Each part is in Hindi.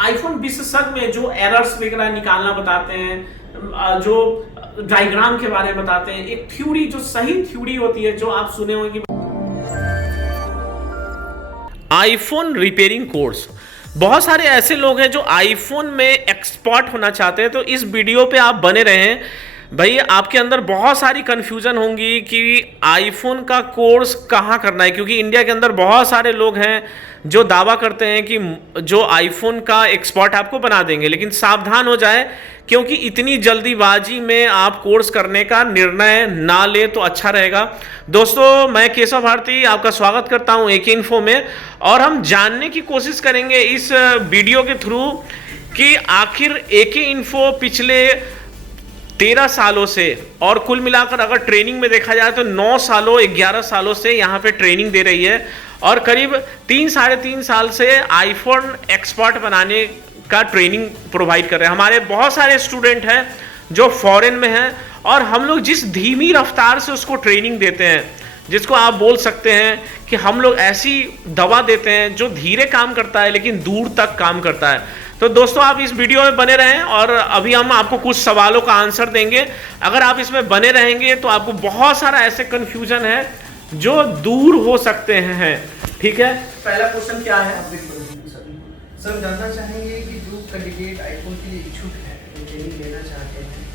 आईफोन विशेषज्ञ में जो एरर्स वगैरह निकालना बताते हैं, जो डायग्राम के बारे में बताते हैं, एक थ्योरी जो सही थ्योरी होती है जो आप सुने होंगे। आईफोन रिपेयरिंग कोर्स, बहुत सारे ऐसे लोग हैं जो आईफोन में एक्सपर्ट होना चाहते हैं, तो इस वीडियो पे आप बने रहें। भाई आपके अंदर बहुत सारी कन्फ्यूजन होंगी कि आईफोन का कोर्स कहाँ करना है, क्योंकि इंडिया के अंदर बहुत सारे लोग हैं जो दावा करते हैं कि जो आईफोन का एक्सपर्ट आपको बना देंगे, लेकिन सावधान हो जाए क्योंकि इतनी जल्दीबाजी में आप कोर्स करने का निर्णय ना ले तो अच्छा रहेगा। दोस्तों, मैं केशव भारती आपका स्वागत करता हूं एके इन्फो में, और हम जानने की कोशिश करेंगे इस वीडियो के थ्रू कि आखिर एके इन्फो पिछले 13 सालों से, और कुल मिलाकर अगर ट्रेनिंग में देखा जाए तो 9 सालों 11 सालों से यहाँ पे ट्रेनिंग दे रही है, और करीब 3-3.5 साल से आईफोन एक्सपर्ट बनाने का ट्रेनिंग प्रोवाइड कर रहे हैं। हमारे बहुत सारे स्टूडेंट हैं जो फॉरेन में हैं, और हम लोग जिस धीमी रफ्तार से उसको ट्रेनिंग देते हैं, जिसको आप बोल सकते हैं कि हम लोग ऐसी दवा देते हैं जो धीरे काम करता है लेकिन दूर तक काम करता है। तो दोस्तों, आप इस वीडियो में बने रहें और अभी हम आपको कुछ सवालों का आंसर देंगे। अगर आप इसमें बने रहेंगे तो आपको बहुत सारा ऐसे कंफ्यूजन है जो दूर हो सकते हैं। ठीक है, पहला क्वेश्चन क्या है? सर, जानना चाहेंगे कि जो कैंडिडेट आईफोन के लिए इच्छुक है, ट्रेनिंग लेना चाहते हैं,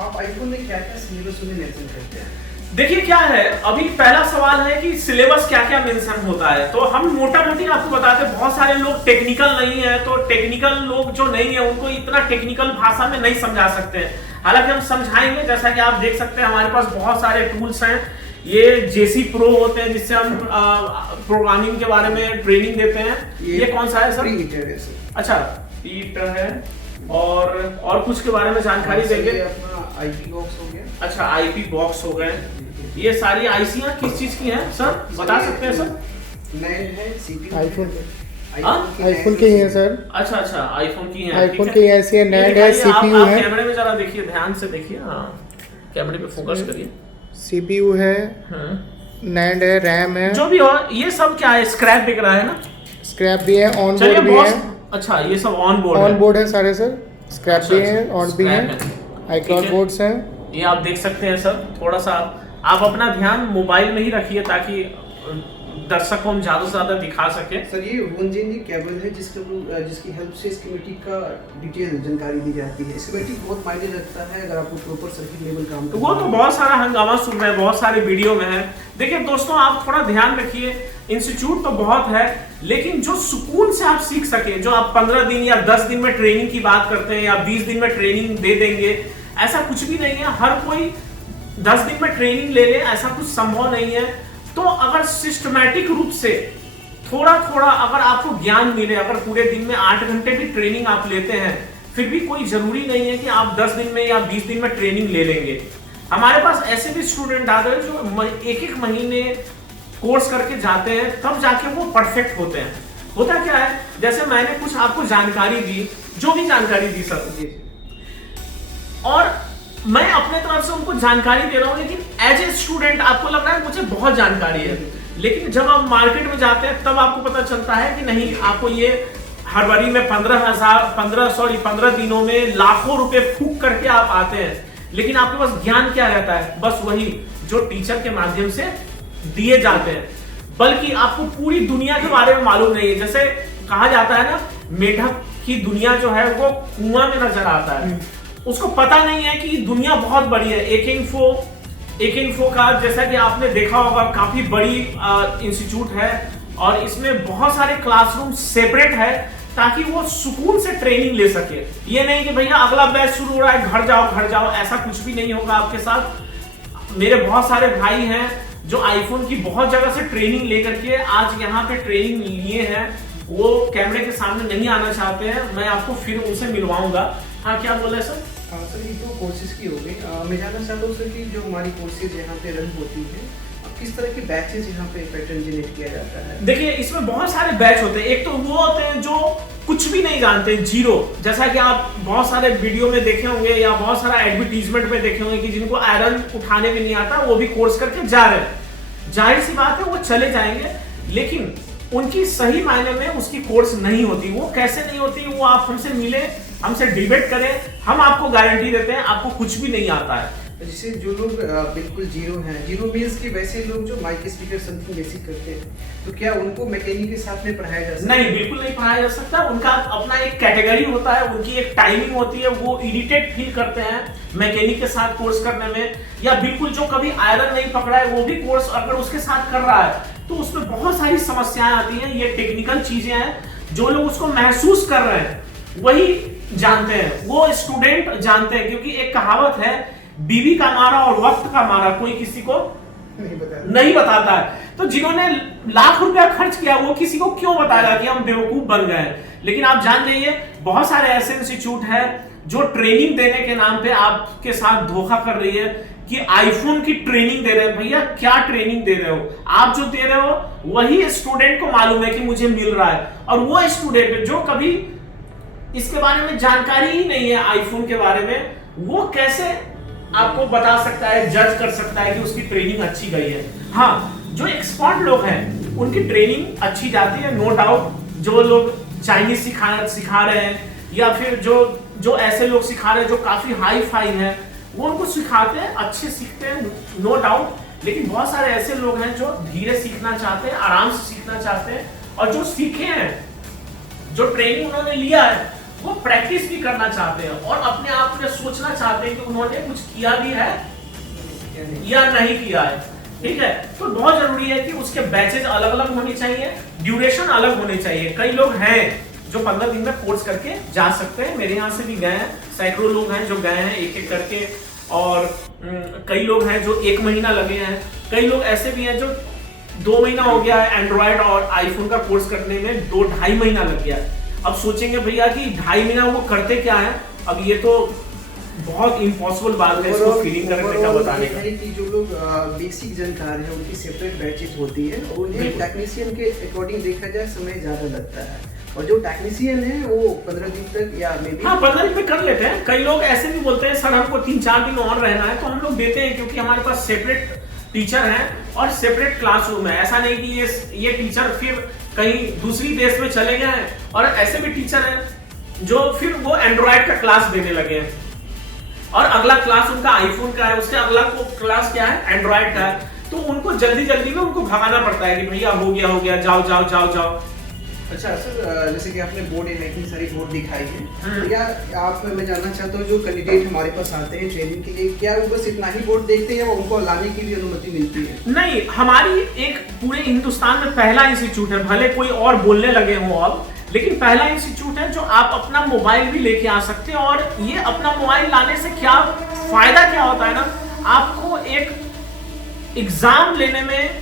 आप आईफोन में क्या क्या सिलेबस में मेंशन करते हैं? देखिए क्या है, अभी पहला सवाल है कि सिलेबस क्या क्या मेंशन होता है, तो हम मोटा मोटी आपको बताते हैं। बहुत सारे लोग टेक्निकल नहीं है, तो टेक्निकल लोग जो नहीं है उनको इतना टेक्निकल भाषा में नहीं समझा सकते हैं, हालांकि हम समझाएंगे। जैसा कि आप देख सकते हैं हमारे पास बहुत सारे टूल्स हैं, ये जेसी प्रो होते हैं जिससे हम प्रोग्रामिंग के बारे में ट्रेनिंग देते हैं। ये कौन सा है सर? अच्छा, पीटर है, और कुछ के बारे में जानकारी देंगे। अपना आईपी बॉक्स हो गया। अच्छा, आईपी बॉक्स हो गए। ये सारी आईसियां किस चीज की हैं सर, बता सकते हैं सर? नैंड है, सीपीयू आईफोन की है सर। अच्छा, आईफोन की है। आईफोन की ऐसी है, नैंड है, सीपीयू है। कैमरे में जरा देखिए, ध्यान से देखिए, हाँ कैमरे पे फोकस करिए। सीपीयू है, नैंड है, रैम है, जो भी हो। ये सब क्या है? स्क्रैप बिक रहा है ना? स्क्रैप भी है, ऑन बोर्ड भी है। अच्छा, ये सब ऑन बोर्ड है सारे सर, स्क्रैप भी है, ऑन भी है, आईक्लाउड बोर्ड्स हैं। ये आप देख सकते हैं सर। थोड़ा सा आप अपना ध्यान मोबाइल में ही रखिए ताकि दर्शक को हम ज्यादा से ज्यादा दिखा सके। सर, ये 1G केबल है जिसकी हेल्प से स्कीमेटिक का डिटेल जानकारी दी जाती है। स्कीमेटिक बहुत मायने रखता है अगर आपको प्रॉपर सर्किट लेवल काम करना है। वो तो बहुत सारा हंगामा सुन रहे हैं, बहुत सारे वीडियो में है। देखिए दोस्तों, आप थोड़ा ध्यान रखिए, इंस्टीट्यूट तो बहुत है लेकिन जो सुकून से आप सीख सके, जो आप 15 दिन या 10 दिन में ट्रेनिंग की बात करते हैं या 20 दिन में ट्रेनिंग दे देंगे, ऐसा कुछ भी नहीं है। हर कोई 10 दिन में ट्रेनिंग ले ले, ऐसा कुछ संभव नहीं है। तो अगर सिस्टमैटिक रूप से थोड़ा थोड़ा अगर आपको ज्ञान मिले, अगर पूरे दिन में 8 घंटे भी ट्रेनिंग आप लेते हैं, फिर भी कोई जरूरी नहीं है कि आप 10 दिन में या 20 दिन में ट्रेनिंग ले लेंगे। हमारे पास ऐसे भी स्टूडेंट आते हैं जो 1-1 महीने कोर्स करके जाते हैं, तब जाके वो परफेक्ट होते हैं। होता क्या है, जैसे मैंने कुछ आपको जानकारी दी, जो भी जानकारी दी सर, और मैं अपने तरफ से उनको जानकारी दे रहा हूं, लेकिन एज ए स्टूडेंट आपको लग रहा है मुझे बहुत जानकारी है, लेकिन जब आप मार्केट में जाते हैं तब आपको पता चलता है कि नहीं, आपको ये हड़बड़ी में 15 दिनों में लाखों रुपए फूक करके आप आते हैं, लेकिन आपके पास ज्ञान क्या रहता है? बस वही जो टीचर के माध्यम से दिए जाते हैं, बल्कि आपको पूरी दुनिया के बारे में मालूम नहीं है। जैसे कहा जाता है ना, मेढक की दुनिया जो है वो कुआं में नजर आता है, उसको पता नहीं है कि दुनिया बहुत बड़ी है। एके इन्फो का, जैसा कि आपने देखा होगा, काफी बड़ी इंस्टीट्यूट है और इसमें बहुत सारे क्लासरूम सेपरेट है ताकि वो सुकून से ट्रेनिंग ले सके। ये नहीं कि भैया अगला बैच शुरू हो रहा है, घर जाओ, ऐसा कुछ भी नहीं होगा आपके साथ। मेरे बहुत सारे भाई हैं जो आईफोन की बहुत जगह से ट्रेनिंग लेकर के आज यहाँ पे ट्रेनिंग लिए हैं, वो कैमरे के सामने नहीं आना चाहते हैं, मैं आपको फिर उनसे मिलवाऊंगा। हाँ, क्या बोल रहे हैं सर? सर, ये तो कोर्सेज की हो गई। मैं जानना चाहता हूँ सर कि जो हमारी कोर्सेज यहाँ पे रन होती है, किस तरह के बैचेस यहाँ पे पैटर्न जनरेट किया जाता है? देखिए, इसमें बहुत सारे बैच होते हैं। एक तो वो होते हैं जो कुछ भी नहीं जानते, जीरो, जैसा कि आप बहुत सारे वीडियो में देखे होंगे या बहुत सारा एडवर्टीजमेंट में देखे होंगे कि जिनको आयरन उठाने में नहीं आता वो भी कोर्स करके जा रहे हैं। जाहिर सी बात है वो चले जाएंगे, लेकिन उनकी सही मायने में उसकी कोर्स नहीं होती। वो कैसे नहीं होती, वो आप हमसे मिले, हमसे डिबेट करें, हम आपको गारंटी देते हैं आपको कुछ भी नहीं आता है। जैसे जो लोग बिल्कुल जीरो हैं, जीरो मीन्स कि वैसे लोग जो माइक स्पीकर समथिंग बेसिक करते हैं, तो क्या उनको मैकेनिक के साथ में पढ़ाया जा सकता है? नहीं, बिल्कुल नहीं पढ़ाया जा सकता। उनका अपना एक कैटेगरी होता है, उनकी एक टाइमिंग होती है, वो इरिटेट फील करते हैं मैकेनिक के साथ कोर्स करने में, या बिल्कुल जो कभी आयरन नहीं पकड़ा है वो भी कोर्स अगर उसके साथ कर रहा है तो उसमें बहुत सारी समस्याएं आती हैं। ये टेक्निकल चीजें हैं, जो लोग उसको महसूस कर रहे हैं वही जानते हैं, वो स्टूडेंट जानते हैं। क्योंकि एक कहावत है, बीवी का मारा और वक्त का मारा कोई किसी को नहीं बताता है। तो जिन्होंने लाख रुपया खर्च किया वो किसी को क्यों बताएगा कि हम बेवकूफ बन गए। लेकिन आप जान जाइए, बहुत सारे ऐसे इंस्टीट्यूट है जो ट्रेनिंग देने के नाम पे आपके साथ धोखा कर रही है कि आईफोन की ट्रेनिंग दे रहे हैं। भैया क्या ट्रेनिंग दे रहे हो आप? जो दे रहे हो वही स्टूडेंट को मालूम है कि मुझे मिल रहा है, और वो स्टूडेंट जो कभी इसके बारे में जानकारी ही नहीं है आईफोन के बारे में, वो कैसे आपको बता सकता है, जज कर सकता है कि उसकी ट्रेनिंग अच्छी गई है। हाँ, जो एक्सपर्ट लोग हैं उनकी ट्रेनिंग अच्छी जाती है, नो डाउट। जो लोग चाइनीज सिखा रहे हैं, या फिर जो ऐसे लोग सिखा रहे हैं जो काफी हाई फाई हैं, वो उनको सिखाते हैं, अच्छे सीखते हैं, नो डाउट। लेकिन बहुत सारे ऐसे लोग हैं जो धीरे सीखना चाहते हैं, आराम से सीखना चाहते हैं, और जो सीखे हैं, जो ट्रेनिंग उन्होंने लिया है, वो प्रैक्टिस भी करना चाहते हैं और अपने आप में सोचना चाहते हैं कि उन्होंने कुछ किया भी है या नहीं किया है। ठीक है, तो बहुत जरूरी है कि उसके बैचेज अलग अलग होने चाहिए, ड्यूरेशन अलग होने चाहिए। कई लोग हैं जो 15 दिन में कोर्स करके जा सकते हैं, मेरे यहाँ से भी गए हैं, सैकड़ों लोग हैं जो गए हैं एक एक करके, और कई लोग हैं जो 1 महीना लगे हैं, कई लोग ऐसे भी हैं जो 2 महीना हो गया है एंड्रॉयड और आईफोन का कोर्स करने में, 2-2.5 महीना लग गया। अब सोचेंगे भैया कि 2.5 महीना वो करते क्या है, अब ये तो बहुत इम्पॉसिबल बात है इसको फीलिंग करने का बताने का। कि जो लोग बेसिक जानकार हैं उनकी सेपरेट बैचेस होती है, और उन्हें टेक्नीशियन के अकॉर्डिंग देखा जाए समय ज़्यादा लगता है, और जो टेक्नीशियन है वो 15 दिन तक या मे बी 15 दिन में कर लेते हैं। कई लोग ऐसे भी बोलते हैं सर हमको 3-4 दिन और रहना है, तो हम लोग देते हैं, क्योंकि हमारे पास सेपरेट टीचर हैं और सेपरेट क्लासरूम है। ऐसा नहीं कि ये टीचर फिर कहीं दूसरी देश में चले गए हैं, और ऐसे भी टीचर हैं जो फिर वो एंड्रॉयड का क्लास देने लगे हैं, और अगला क्लास उनका आईफोन का है, उसके अगला क्लास क्या है, एंड्रॉयड का है। तो उनको जल्दी जल्दी में उनको भगाना पड़ता है कि भैया हो गया, जाओ जाओ जाओ जाओ। अच्छा सर, जैसे कि आपने बोर्ड इतनी सारी बोर्ड दिखाई है, या आप, मैं जानना चाहता हूँ जो कैंडिडेट हमारे पास आते हैं ट्रेनिंग के लिए, क्या वो बस इतना ही बोर्ड देखते हैं या उनको लाने की भी अनुमति मिलती है? नहीं, हमारी एक पूरे हिंदुस्तान में पहला इंस्टीट्यूट है, भले कोई और बोलने लगे हो अब, लेकिन पहला इंस्टीट्यूट है जो आप अपना मोबाइल भी लेके आ सकते हैं। और ये अपना मोबाइल लाने से क्या फायदा क्या होता है ना, आपको एक एग्जाम लेने में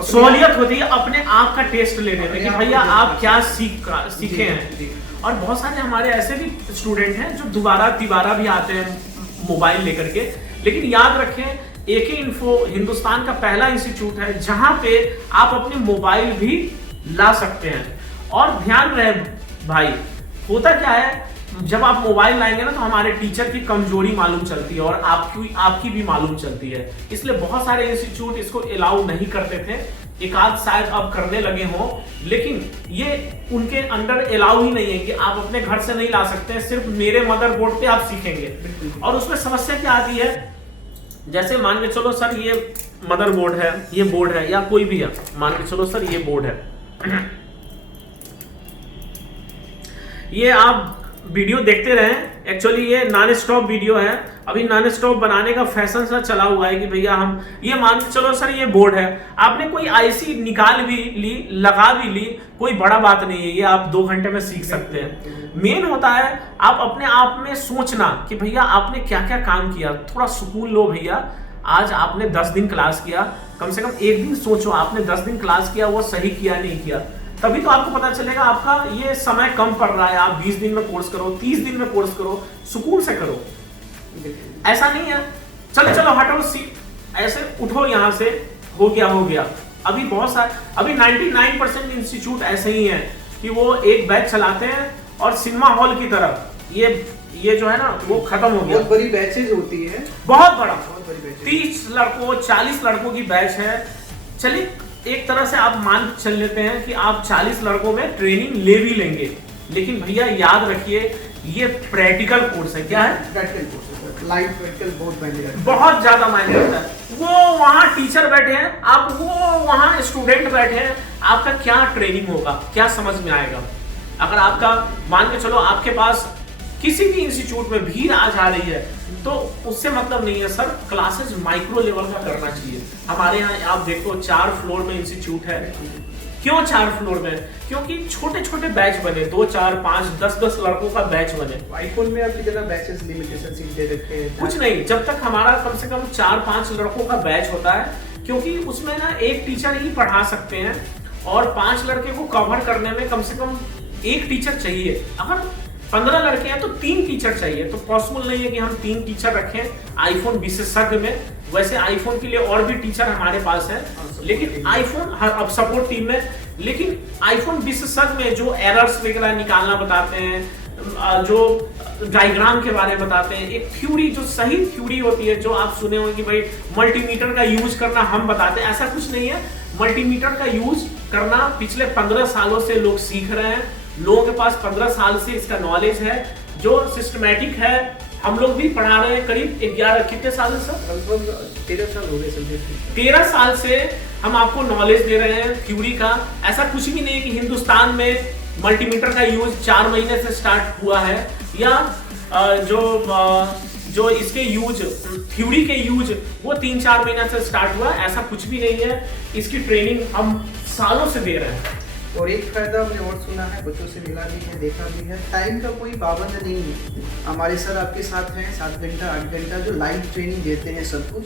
सहूलियत होती है, अपने आप का टेस्ट लेने में कि भैया आप क्या सीखे हैं। और बहुत सारे हमारे ऐसे भी स्टूडेंट हैं जो दोबारा भी आते हैं मोबाइल लेकर के। लेकिन याद रखें, AK Info हिंदुस्तान का पहला इंस्टीट्यूट है जहां पे आप अपने मोबाइल भी ला सकते हैं। और ध्यान रहे भाई, होता क्या है, जब आप मोबाइल लाएंगे ना तो हमारे टीचर की कमजोरी मालूम चलती है और आपकी भी मालूम चलती है। इसलिए बहुत सारे इंस्टीट्यूट इसको अलाउ नहीं करते थे, एक आध शायद अब करने लगे हों, लेकिन ये उनके अंडर अलाउ ही नहीं है कि आप अपने घर से नहीं ला सकते हैं, सिर्फ मेरे मदरबोर्ड पे आप सीखेंगे। और उसमें समस्या क्या आती है, जैसे मान के चलो सर ये मदरबोर्ड है, ये बोर्ड है, या कोई भी है, मान के चलो सर ये बोर्ड है, ये आप वीडियो देखते रहें। एक्चुअली ये नॉन स्टॉप वीडियो है, अभी नॉन स्टॉप बनाने का फैशन सा चला हुआ है कि भैया हम ये मान के चलो सर ये बोर्ड है, आपने कोई IC निकाल भी ली, लगा भी ली, कोई बड़ा बात नहीं है, ये आप 2 घंटे में सीख सकते हैं। मेन होता है आप अपने आप में सोचना कि भैया आपने क्या क्या काम किया, थोड़ा सुकून लो भैया। आज आपने 10 दिन क्लास किया, कम से कम एक दिन सोचो आपने 10 दिन क्लास किया, वो सही किया नहीं किया, तभी तो आपको पता चलेगा आपका ये समय कम पड़ रहा है। आप 20 दिन में कोर्स करो, 30 दिन में कोर्स करो, सुकून से करो। ऐसा नहीं है चलो हटो ऐसे उठो यहाँ से, हो गया। अभी बहुत सारे, अभी 99% इंस्टीट्यूट ऐसे ही हैं कि वो एक बैच चलाते हैं और सिनेमा हॉल की तरफ ये जो है ना वो खत्म हो गया। बहुत बड़ी बैचेज होती है, बहुत बड़ा, बहुत बड़ी बैचेज, 30 लड़कों 40 लड़कों की बैच है। चलिए एक तरह से आप मान के चल लेते हैं कि आप 40 लड़कों में ट्रेनिंग ले भी लेंगे, लेकिन भैया याद रखिए ये प्रैक्टिकल कोर्स है। क्या है? प्रैक्टिकल कोर्स है सर, लाइव प्रैक्टिकल बहुत मायने रखता है, बहुत ज्यादा मायने रखता है। वो वहाँ टीचर बैठे हैं, आप वो वहाँ स्टूडेंट बैठे हैं, आपका क्या ट्रेनिंग होगा, क्या समझ में आएगा? अगर आपका मान के चलो आपके पास किसी भी इंस्टीट्यूट में भीड़ आ जा रही है तो उससे मतलब नहीं है सर, क्लासेस माइक्रो लेवल का करना चाहिए। हमारे यहाँ आप देखो 4 फ्लोर में इंस्टीट्यूट है। क्यों 4 फ्लोर में? क्योंकि छोटे छोटे बैच बने, 2 4 5 10 लड़कों का बैच बने। आईफोन में आप कितना बैचेस लिमिटेशन सीट दे रखे हैं? कुछ नहीं, जब तक हमारा कम से कम 4-5 लड़कों का बैच होता है, क्योंकि उसमें ना एक टीचर ही पढ़ा सकते हैं और 5 लड़के को कवर करने में कम से कम एक टीचर चाहिए। अगर 15 लड़के हैं तो 3 टीचर चाहिए, तो पॉसिबल नहीं है कि हम 3 टीचर रखें आईफोन विशेषज्ञ में। वैसे आईफोन के लिए और भी टीचर हमारे पास है, लेकिन आईफोन अब सपोर्ट टीम में, लेकिन आईफोन विशेषज्ञ में जो एरर्स वगैरह निकालना बताते हैं, जो डायग्राम के बारे में बताते हैं, एक थ्योरी जो सही थ्योरी होती है, जो आप सुने होंगे कि भाई मल्टीमीटर का यूज करना हम बताते हैं, ऐसा कुछ नहीं है। मल्टीमीटर का यूज करना पिछले 15 सालों से लोग सीख रहे हैं, लोगों के पास 15 साल से इसका नॉलेज है, जो सिस्टमैटिक है। हम लोग भी पढ़ा रहे हैं करीब 11 कितने साल से सर? लगभग 13 साल हो गए सर। 13 साल से हम आपको नॉलेज दे रहे हैं थ्योरी का। ऐसा कुछ भी नहीं है कि हिंदुस्तान में मल्टीमीटर का यूज 4 महीने से स्टार्ट हुआ है, या जो इसके यूज थ्योरी के यूज वो 3-4 महीने से स्टार्ट हुआ, ऐसा कुछ भी नहीं है। इसकी ट्रेनिंग हम सालों से दे रहे हैं। और एक फायदा हमने और सुना है, बच्चों से मिला भी है, देखा भी है, टाइम का कोई पाबंद नहीं है। हमारे सर आपके साथ हैं 7 घंटा 8 घंटा जो लाइव ट्रेनिंग देते हैं सब कुछ।